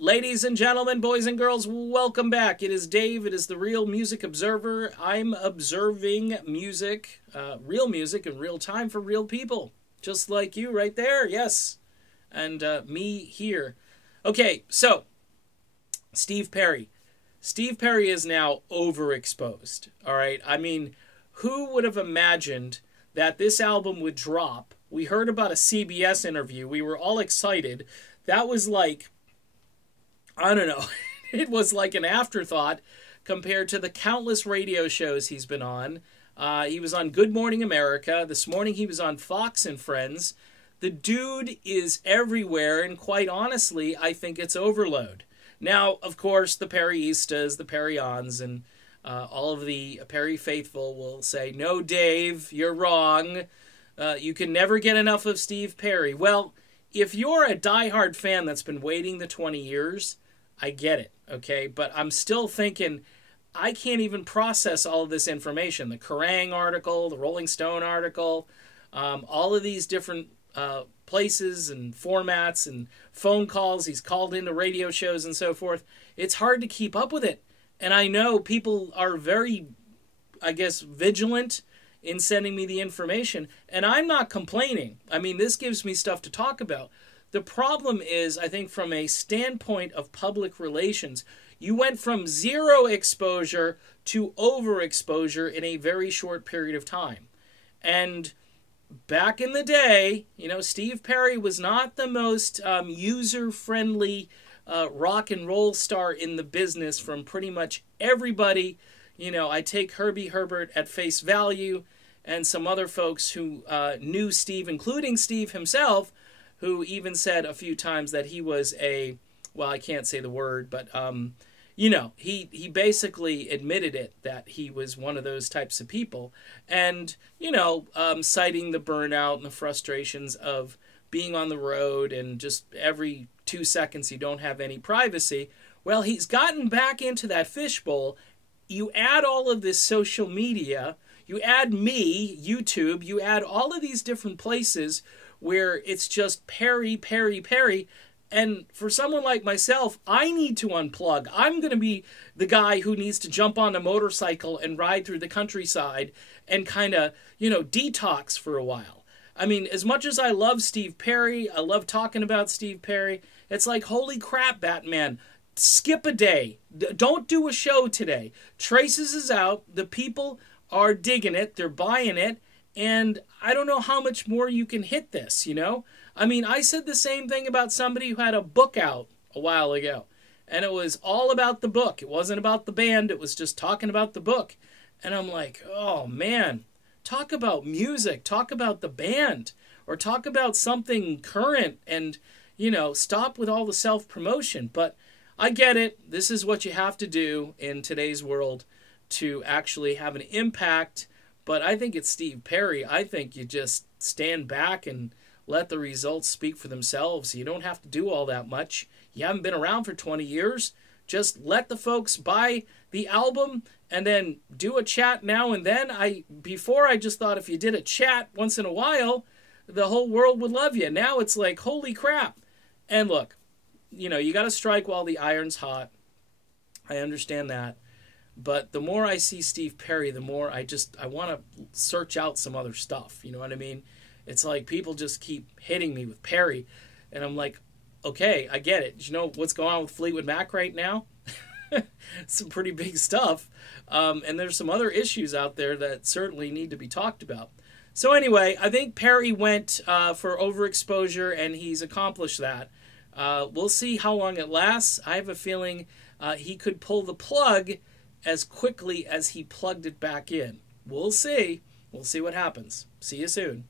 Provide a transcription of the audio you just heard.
Ladies and gentlemen, boys and girls, welcome back. It is Dave. It is the Real Music Observer. I'm observing music, real music in real time for real people. Just like you right there, yes. And me here. Okay, so, Steve Perry. Steve Perry is now overexposed, all right? I mean, who would have imagined that this album would drop? We heard about a CBS interview. We were all excited. That was like, I don't know, it was like an afterthought compared to the countless radio shows he's been on. He was on Good Morning America. This morning he was on Fox and Friends. The dude is everywhere, and quite honestly, I think it's overload. Now, of course, the Perryistas, the Perryons, and all of the Perry faithful will say, no, Dave, you're wrong. You can never get enough of Steve Perry. Well, if you're a diehard fan that's been waiting the 20 years, I get it, okay? But I'm still thinking, I can't even process all of this information. The Kerrang article, the Rolling Stone article, all of these different places and formats and phone calls. He's called into radio shows and so forth. It's hard to keep up with it. And I know people are very, I guess, vigilant in sending me the information. And I'm not complaining. I mean, this gives me stuff to talk about. The problem is, I think, from a standpoint of public relations, you went from zero exposure to overexposure in a very short period of time. And back in the day, you know, Steve Perry was not the most user-friendly rock and roll star in the business from pretty much everybody. You know, I take Herbie Herbert at face value and some other folks who knew Steve, including Steve himself, who even said a few times that he was well, I can't say the word, but, you know, he basically admitted it, that he was one of those types of people. And, you know, citing the burnout and the frustrations of being on the road and just every 2 seconds you don't have any privacy. Well, he's gotten back into that fishbowl. You add all of this social media, you add me, YouTube, you add all of these different places where it's just Perry, Perry, Perry. And for someone like myself, I need to unplug. I'm going to be the guy who needs to jump on a motorcycle and ride through the countryside and kind of, you know, detox for a while. I mean, as much as I love Steve Perry, I love talking about Steve Perry, it's like, holy crap, Batman, skip a day. Don't do a show today. Traces is out. The people are digging it. They're buying it. And I don't know how much more you can hit this, you know? I mean, I said the same thing about somebody who had a book out a while ago. And it was all about the book. It wasn't about the band. It was just talking about the book. And I'm like, oh, man, talk about music. Talk about the band. Or talk about something current and, you know, stop with all the self-promotion. But I get it. This is what you have to do in today's world to actually have an impact. But I think it's Steve Perry. I think you just stand back and let the results speak for themselves. You don't have to do all that much. You haven't been around for 20 years. Just let the folks buy the album and then do a chat now and then. Before I just thought if you did a chat once in a while, the whole world would love you. Now it's like, holy crap. And look, you know, you got to strike while the iron's hot. I understand that. But the more I see Steve Perry, the more I want to search out some other stuff. You know what I mean? It's like people just keep hitting me with Perry. And I'm like, okay, I get it. Do you know what's going on with Fleetwood Mac right now? Some pretty big stuff. And there's some other issues out there that certainly need to be talked about. So anyway, I think Perry went for overexposure, and he's accomplished that. We'll see how long it lasts. I have a feeling he could pull the plug as quickly as he plugged it back in. We'll see. We'll see what happens. See you soon.